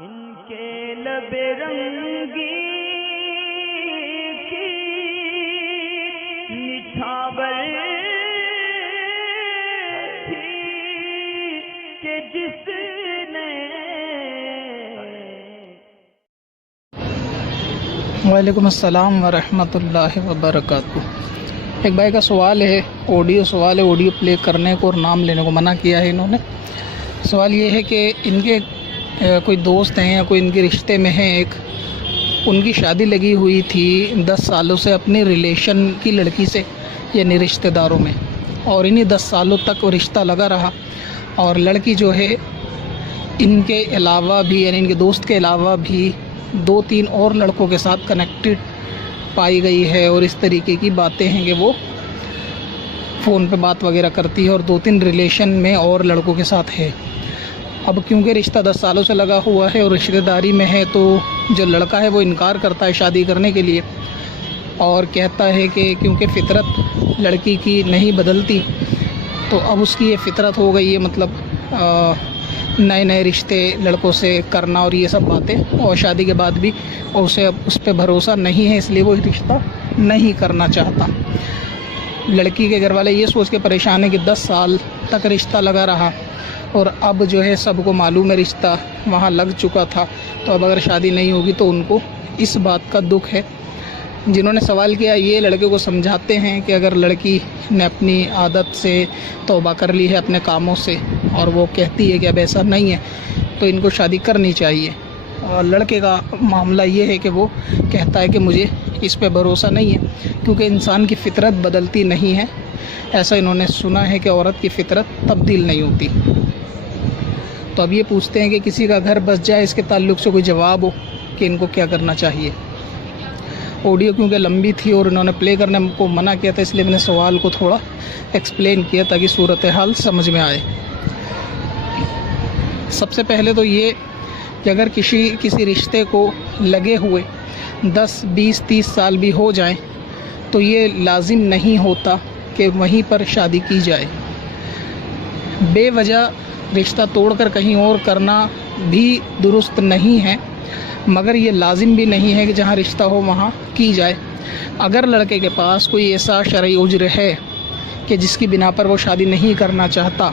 ان کے لب رنگی کی نچھاور تھی کہ جس نے وعلیکم السلام ورحمۃ اللہ وبرکاتہ۔ ایک بھائی کا سوال ہے، آڈیو پلے کرنے کو اور نام لینے کو منع کیا ہے انہوں نے۔ سوال یہ ہے کہ ان کے کوئی دوست ہیں یا کوئی ان کے رشتے میں ہیں، ایک ان کی شادی لگی ہوئی تھی 10 سالوں سے اپنی ریلیشن کی لڑکی سے، یعنی رشتہ داروں میں، اور انہی 10 سالوں تک وہ رشتہ لگا رہا، اور لڑکی جو ہے ان کے علاوہ بھی، یعنی ان کے دوست کے علاوہ بھی 2-3 اور لڑکوں کے ساتھ کنیکٹڈ پائی گئی ہے، اور اس طریقے کی باتیں ہیں کہ وہ فون پہ بات وغیرہ کرتی ہے اور 2-3 ریلیشن میں اور لڑکوں کے ساتھ ہے۔ اب کیونکہ رشتہ 10 سالوں سے لگا ہوا ہے اور رشتہ داری میں ہے، تو جو لڑکا ہے وہ انکار کرتا ہے شادی کرنے کے لیے، اور کہتا ہے کہ کیونکہ فطرت لڑکی کی نہیں بدلتی، تو اب اس کی یہ فطرت ہو گئی ہے، مطلب نئے رشتے لڑکوں سے کرنا اور یہ سب باتیں، اور شادی کے بعد بھی اسے اس پہ بھروسہ نہیں ہے، اس لیے وہ رشتہ نہیں کرنا چاہتا۔ لڑکی کے گھر والے یہ سوچ کے پریشان ہیں کہ 10 سال تک رشتہ لگا رہا، اور اب جو ہے سب کو معلوم ہے رشتہ وہاں لگ چکا تھا، تو اب اگر شادی نہیں ہوگی تو ان کو اس بات کا دکھ ہے۔ جنہوں نے سوال کیا یہ لڑکے کو سمجھاتے ہیں کہ اگر لڑکی نے اپنی عادت سے توبہ کر لی ہے اپنے کاموں سے، اور وہ کہتی ہے کہ اب ایسا نہیں ہے، تو ان کو شادی کرنی چاہیے۔ اور لڑکے کا معاملہ یہ ہے کہ وہ کہتا ہے کہ مجھے اس پہ بھروسہ نہیں ہے، کیونکہ انسان کی فطرت بدلتی نہیں ہے، ایسا انہوں نے سنا ہے کہ عورت کی فطرت تبدیل نہیں ہوتی۔ تو اب یہ پوچھتے ہیں کہ کسی کا گھر بس جائے، اس کے تعلق سے کوئی جواب ہو کہ ان کو کیا کرنا چاہیے۔ آڈیو کیونکہ لمبی تھی اور انہوں نے پلے کرنے کو منع کیا تھا، اس لیے میں نے سوال کو تھوڑا ایکسپلین کیا تاکہ صورتحال سمجھ میں آئے۔ سب سے پہلے تو یہ کہ اگر کسی رشتے کو لگے ہوئے 10, 20, 30 سال بھی ہو جائیں تو یہ لازم نہیں ہوتا کہ وہیں پر شادی کی جائے۔ بے وجہ رشتہ توڑ کر کہیں اور کرنا بھی درست نہیں ہے، مگر یہ لازم بھی نہیں ہے کہ جہاں رشتہ ہو وہاں کی جائے۔ اگر لڑکے کے پاس کوئی ایسا شرعی عذر ہے کہ جس کی بنا پر وہ شادی نہیں کرنا چاہتا،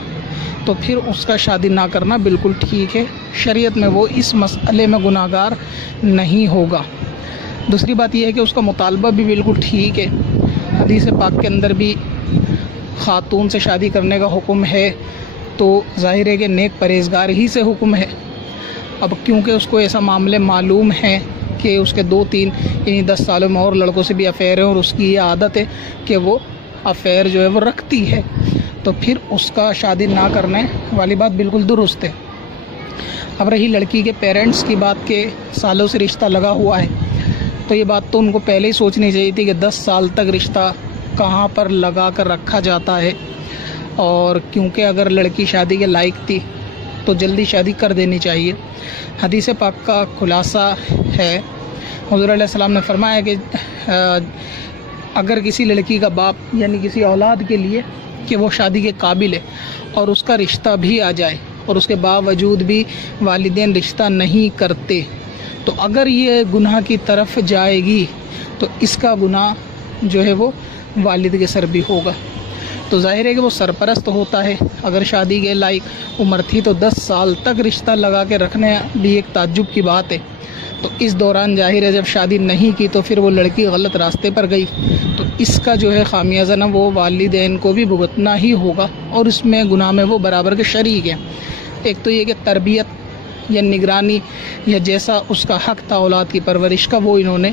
تو پھر اس کا شادی نہ کرنا بالکل ٹھیک ہے، شریعت میں وہ اس مسئلے میں گناہ گار نہیں ہوگا۔ دوسری بات یہ ہے کہ اس کا مطالبہ بھی بالکل ٹھیک ہے۔ حدیث پاک کے اندر بھی خاتون سے شادی کرنے کا حکم ہے، تو ظاہر ہے کہ نیک پرہیزگار ہی سے حکم ہے۔ اب کیونکہ اس کو ایسا معاملے معلوم ہے کہ اس کے 2-3 یعنی 10 سالوں میں اور لڑکوں سے بھی افیئر ہے، اور اس کی یہ عادت ہے کہ وہ افیئر جو ہے وہ رکھتی ہے، تو پھر اس کا شادی نہ کرنے والی بات بالکل درست ہے۔ اب رہی لڑکی کے پیرنٹس کی بات کہ سالوں سے رشتہ لگا ہوا ہے، تو یہ بات تو ان کو پہلے ہی سوچنی چاہیے تھی کہ 10 سال تک رشتہ کہاں پر لگا کر رکھا جاتا ہے، اور کیونکہ اگر لڑکی شادی کے لائق تھی تو جلدی شادی کر دینی چاہیے۔ حدیث پاک کا خلاصہ ہے، حضور علیہ السلام نے فرمایا کہ اگر کسی لڑکی کا باپ یعنی کسی اولاد کے لیے کہ وہ شادی کے قابل ہے اور اس کا رشتہ بھی آ جائے اور اس کے باوجود بھی والدین رشتہ نہیں کرتے، تو اگر یہ گناہ کی طرف جائے گی تو اس کا گناہ جو ہے وہ والد کے سر بھی ہوگا۔ تو ظاہر ہے کہ وہ سرپرست ہوتا ہے، اگر شادی کے لائق عمر تھی تو 10 سال تک رشتہ لگا کے رکھنے بھی ایک تعجب کی بات ہے۔ تو اس دوران ظاہر ہے جب شادی نہیں کی تو پھر وہ لڑکی غلط راستے پر گئی، تو اس کا جو ہے خامیازہ نہ وہ والدین کو بھی بھگتنا ہی ہوگا، اور اس میں گناہ میں وہ برابر کے شریک ہیں۔ ایک تو یہ کہ تربیت یا نگرانی یا جیسا اس کا حق تھا اولاد کی پرورش کا، وہ انہوں نے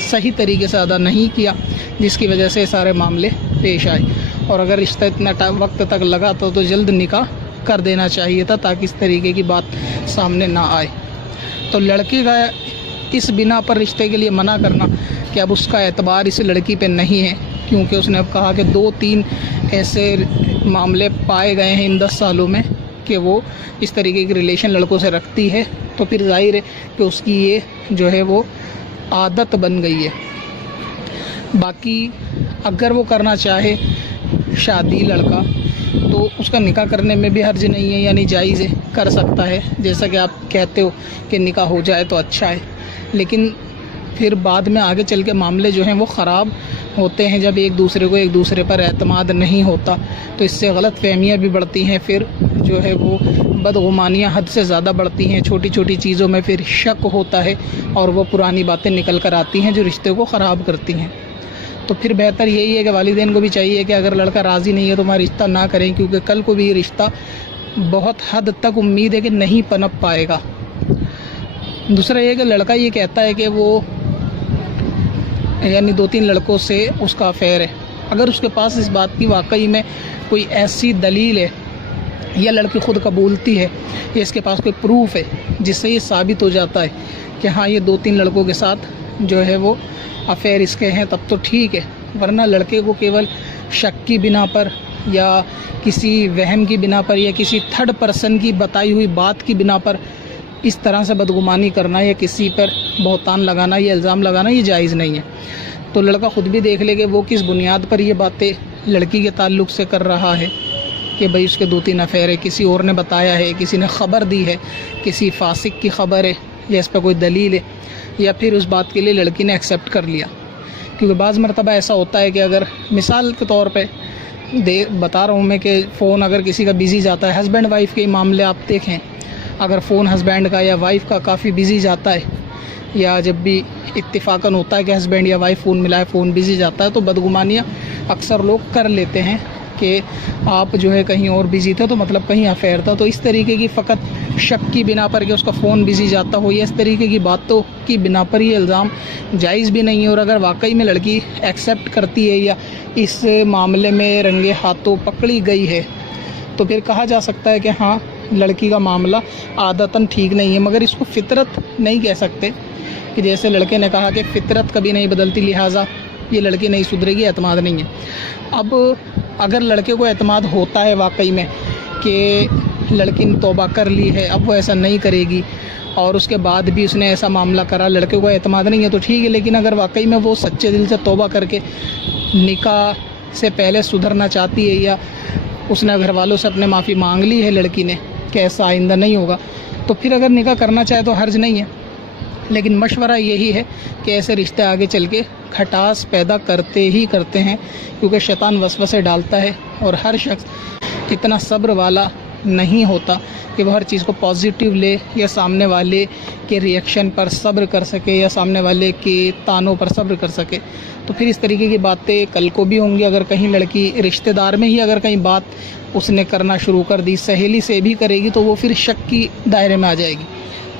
صحیح طریقے سے ادا نہیں کیا، جس کی وجہ سے سارے معاملے پیش آئے۔ اور اگر رشتہ اتنا وقت تک لگا تو جلد نکاح کر دینا چاہیے تھا تاکہ اس طریقے کی بات سامنے نہ آئے۔ تو لڑکی کا اس بنا پر رشتے کے لیے منع کرنا کہ اب اس کا اعتبار اس لڑکی پہ نہیں ہے، کیونکہ اس نے اب کہا کہ 2-3 ایسے معاملے پائے گئے ہیں ان 10 سالوں میں کہ وہ اس طریقے کی ریلیشن لڑکوں سے رکھتی ہے، تو پھر ظاہر ہے کہ اس کی یہ جو ہے وہ عادت بن گئی ہے۔ باقی اگر وہ کرنا چاہے شادی لڑکا تو اس کا نکاح کرنے میں بھی حرج نہیں ہے، یعنی جائز ہے، کر سکتا ہے، جیسا کہ آپ کہتے ہو کہ نکاح ہو جائے تو اچھا ہے، لیکن پھر بعد میں آگے چل کے معاملے جو ہیں وہ خراب ہوتے ہیں جب ایک دوسرے پر اعتماد نہیں ہوتا، تو اس سے غلط فہمیاں بھی بڑھتی ہیں، پھر جو ہے وہ بدگمانیاں حد سے زیادہ بڑھتی ہیں، چھوٹی چھوٹی چیزوں میں پھر شک ہوتا ہے اور وہ پرانی باتیں نکل کر آتی ہیں جو رشتے کو خراب کرتی ہیں۔ تو پھر بہتر یہی ہے کہ والدین کو بھی چاہیے کہ اگر لڑکا راضی نہیں ہے تو ہمارا رشتہ نہ کریں، کیونکہ کل کو بھی یہ رشتہ بہت حد تک امید ہے کہ نہیں پنپ پائے گا۔ دوسرا یہ کہ لڑکا یہ کہتا ہے کہ وہ یعنی 2-3 لڑکوں سے اس کا افیئر ہے، اگر اس کے پاس اس بات کی واقعی میں کوئی ایسی دلیل ہے یا لڑکی خود قبولتی ہے یا اس کے پاس کوئی پروف ہے جس سے یہ ثابت ہو جاتا ہے کہ ہاں یہ 2-3 لڑکوں کے ساتھ جو ہے وہ افیئر اس کے ہیں، تب تو ٹھیک ہے، ورنہ لڑکے کو کیول شک کی بنا پر یا کسی وہم کی بنا پر یا کسی تھرڈ پرسن کی بتائی ہوئی بات کی بنا پر اس طرح سے بدگمانی کرنا یا کسی پر بہتان لگانا یا الزام لگانا یہ جائز نہیں ہے۔ تو لڑکا خود بھی دیکھ لے کہ وہ کس بنیاد پر یہ باتیں لڑکی کے تعلق سے کر رہا ہے کہ بھئی اس کے 2-3 افیئر ہے، کسی اور نے بتایا ہے، کسی نے خبر دی ہے، کسی فاسق کی خبر ہے یا اس پہ کوئی دلیل ہے، یا پھر اس بات کے لیے لڑکی نے ایکسیپٹ کر لیا۔ کیونکہ بعض مرتبہ ایسا ہوتا ہے کہ اگر مثال کے طور پہ بتا رہا ہوں میں کہ فون اگر کسی کا بزی جاتا ہے، ہسبینڈ وائف کے معاملے آپ دیکھیں، اگر فون ہسبینڈ کا یا وائف کا کافی بزی جاتا ہے یا جب بھی اتفاقاً ہوتا ہے کہ ہسبینڈ یا وائف فون ملائے فون بزی جاتا ہے تو بدگمانیاں اکثر لوگ کر لیتے ہیں کہ آپ جو ہے کہیں اور بزی تھے تو مطلب کہیں افیئر تھا۔ تو اس طریقے کی فقط شک کی بنا پر کہ اس کا فون بزی جاتا ہو یا اس طریقے کی باتوں کی بنا پر یہ الزام جائز بھی نہیں ہے، اور اگر واقعی میں لڑکی ایکسیپٹ کرتی ہے یا اس معاملے میں رنگے ہاتھوں پکڑی گئی ہے تو پھر کہا جا سکتا ہے کہ ہاں لڑکی کا معاملہ عادتاً ٹھیک نہیں ہے، مگر اس کو فطرت نہیں کہہ سکتے کہ جیسے لڑکے نے کہا کہ فطرت کبھی نہیں بدلتی لہٰذا یہ لڑکی نہیں سدھرے گی، اعتماد نہیں ہے۔ اب اگر لڑکے کو اعتماد ہوتا ہے واقعی میں کہ لڑکی نے توبہ کر لی ہے، اب وہ ایسا نہیں کرے گی، اور اس کے بعد بھی اس نے ایسا معاملہ کرا، لڑکے کو اعتماد نہیں ہے تو ٹھیک ہے، لیکن اگر واقعی میں وہ سچے دل سے توبہ کر کے نکاح سے پہلے سدھرنا چاہتی ہے یا اس نے گھر والوں سے اپنے معافی مانگ لی ہے لڑکی نے کہ ایسا آئندہ نہیں ہوگا، تو پھر اگر نکاح کرنا چاہے تو حرج نہیں ہے۔ لیکن مشورہ یہی ہے کہ ایسے رشتے آگے چل کے کھٹاس پیدا کرتے ہی کرتے ہیں، کیونکہ شیطان وسوسے ڈالتا ہے، اور ہر شخص اتنا صبر والا نہیں ہوتا کہ وہ ہر چیز کو پازیٹیو لے یا سامنے والے کے ریئیکشن پر صبر کر سکے یا سامنے والے کے تانوں پر صبر کر سکے۔ تو پھر اس طریقے کی باتیں کل کو بھی ہوں گی، اگر کہیں لڑکی رشتہ دار میں ہی اگر کہیں بات اس نے کرنا شروع کر دی، سہیلی سے بھی کرے گی تو وہ پھر شک کی دائرے میں آ جائے گی۔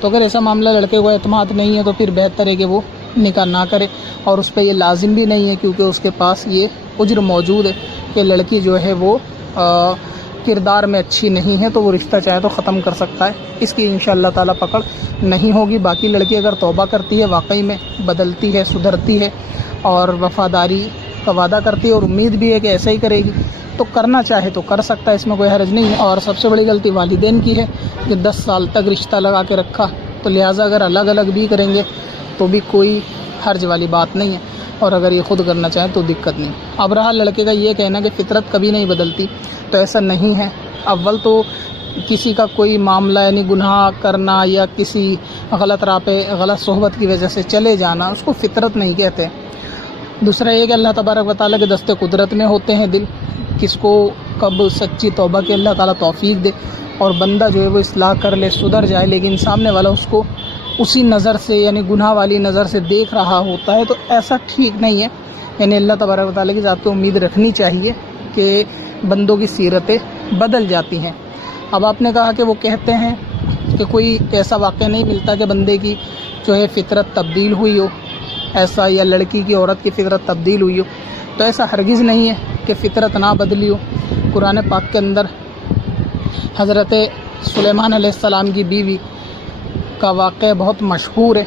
تو اگر ایسا معاملہ لڑکے کو اعتماد نہیں ہے تو پھر بہتر ہے کہ وہ نکاح نہ کرے، اور اس پہ یہ لازم بھی نہیں ہے کیونکہ اس کے پاس یہ عذر موجود ہے کہ لڑکی جو ہے وہ کردار میں اچھی نہیں ہے، تو وہ رشتہ چاہے تو ختم کر سکتا ہے، اس کی انشاءاللہ تعالیٰ پکڑ نہیں ہوگی۔ باقی لڑکی اگر توبہ کرتی ہے، واقعی میں بدلتی ہے، سدھرتی ہے اور وفاداری کا وعدہ کرتی ہے اور امید بھی ہے کہ ایسا ہی کرے گی، تو کرنا چاہے تو کر سکتا ہے، اس میں کوئی حرج نہیں ہے۔ اور سب سے بڑی غلطی والدین کی ہے کہ 10 سال تک رشتہ لگا کے رکھا، تو لہٰذا اگر الگ الگ بھی کریں گے تو بھی کوئی حرج والی بات نہیں ہے، اور اگر یہ خود کرنا چاہیں تو دقت نہیں۔ اب رہا لڑکے کا یہ کہنا کہ فطرت کبھی نہیں بدلتی، تو ایسا نہیں ہے۔ اول تو کسی کا کوئی معاملہ یعنی گناہ کرنا یا کسی غلط راہ پہ غلط صحبت کی وجہ سے چلے جانا اس کو فطرت نہیں کہتے۔ دوسرا یہ کہ اللہ تبارک و تعالیٰ کے دست قدرت میں ہوتے ہیں دل، کس کو کب سچی توبہ کے اللہ تعالیٰ توفیق دے اور بندہ جو ہے وہ اصلاح کر لے، سدھر جائے، لیکن سامنے والا اس کو اسی نظر سے یعنی گناہ والی نظر سے دیکھ رہا ہوتا ہے، تو ایسا ٹھیک نہیں ہے۔ یعنی اللہ تبارک و تعالیٰ کی ذات پہ امید رکھنی چاہیے کہ بندوں کی سیرتیں بدل جاتی ہیں۔ اب آپ نے کہا کہ وہ کہتے ہیں کہ کوئی ایسا واقعہ نہیں ملتا کہ بندے کی جو ہے فطرت تبدیل ہوئی ہو، ایسا یا لڑکی کی عورت کی فطرت تبدیل ہوئی ہو، تو ایسا ہرگز نہیں ہے کہ فطرت نہ بدلی ہو۔ قرآن پاک کے اندر حضرت سلیمان علیہ السلام کی بیوی کا واقعہ بہت مشہور ہے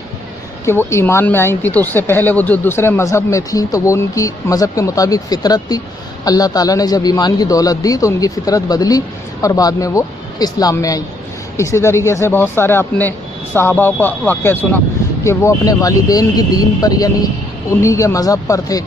کہ وہ ایمان میں آئی تھی، تو اس سے پہلے وہ جو دوسرے مذہب میں تھیں تو وہ ان کی مذہب کے مطابق فطرت تھی، اللہ تعالیٰ نے جب ایمان کی دولت دی تو ان کی فطرت بدلی اور بعد میں وہ اسلام میں آئیں۔ اسی طریقے سے بہت سارے آپ نے صحابہ کا واقعہ سنا کہ وہ اپنے والدین کی دین پر یعنی انہی کے مذہب پر تھے،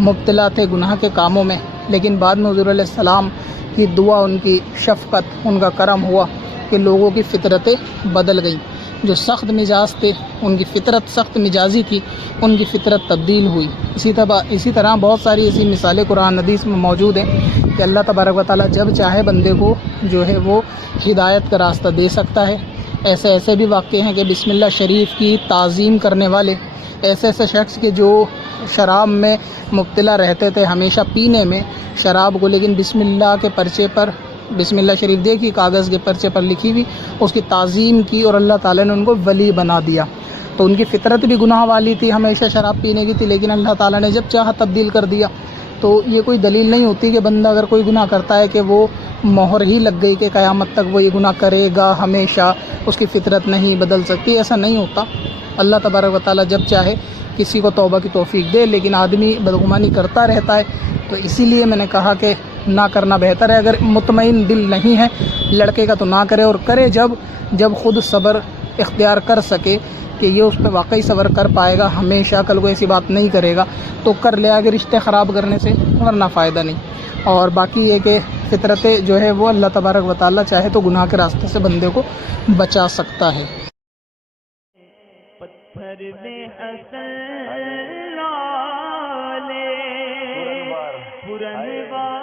مبتلا تھے گناہ کے کاموں میں، لیکن بعد میں حضور علیہ السلام کی دعا، ان کی شفقت، ان کا کرم ہوا کہ لوگوں کی فطرتیں بدل گئیں. جو سخت مزاج تھے، ان کی فطرت سخت مزاجی تھی، ان کی فطرت تبدیل ہوئی. اسی طرح بہت ساری ایسی مثالیں قرآن حدیث میں موجود ہیں کہ اللہ تبارک و تعالیٰ جب چاہے بندے کو جو ہے وہ ہدایت کا راستہ دے سکتا ہے. ایسے بھی واقع ہیں کہ بسم اللہ شریف کی تعظیم کرنے والے ایسے شخص کے جو شراب میں مبتلا رہتے تھے، ہمیشہ پینے میں شراب کو، لیکن بسم اللہ کے پرچے پر، بسم اللہ شریف دیکھی کاغذ کے پرچے پر لکھی ہوئی، اس کی تعظیم کی اور اللہ تعالیٰ نے ان کو ولی بنا دیا. تو ان کی فطرت بھی گناہ والی تھی، ہمیشہ شراب پینے کی تھی، لیکن اللہ تعالیٰ نے جب چاہا تبدیل کر دیا. تو یہ کوئی دلیل نہیں ہوتی کہ بندہ اگر کوئی گناہ کرتا ہے کہ وہ مہر ہی لگ گئی کہ قیامت تک وہ یہ گناہ کرے گا ہمیشہ، اس کی فطرت نہیں بدل سکتی. ایسا نہیں ہوتا. اللہ تبارک و تعالیٰ جب چاہے کسی کو توبہ کی توفیق دے، لیکن آدمی بدگمانی کرتا رہتا ہے. تو اسی لیے میں نے کہا کہ نہ کرنا بہتر ہے. اگر مطمئن دل نہیں ہے لڑکے کا تو نہ کرے، اور کرے جب خود صبر اختیار کر سکے کہ یہ اس پہ واقعی صبر کر پائے گا، ہمیشہ کل کو ایسی بات نہیں کرے گا تو کر لے آگے رشتے خراب کرنے سے، ورنہ فائدہ نہیں. اور باقی یہ کہ فطرتیں جو ہے وہ اللہ تبارک و تعالیٰ چاہے تو گناہ کے راستے سے بندے کو بچا سکتا ہے. پتھر میں حسن لالے پرنوار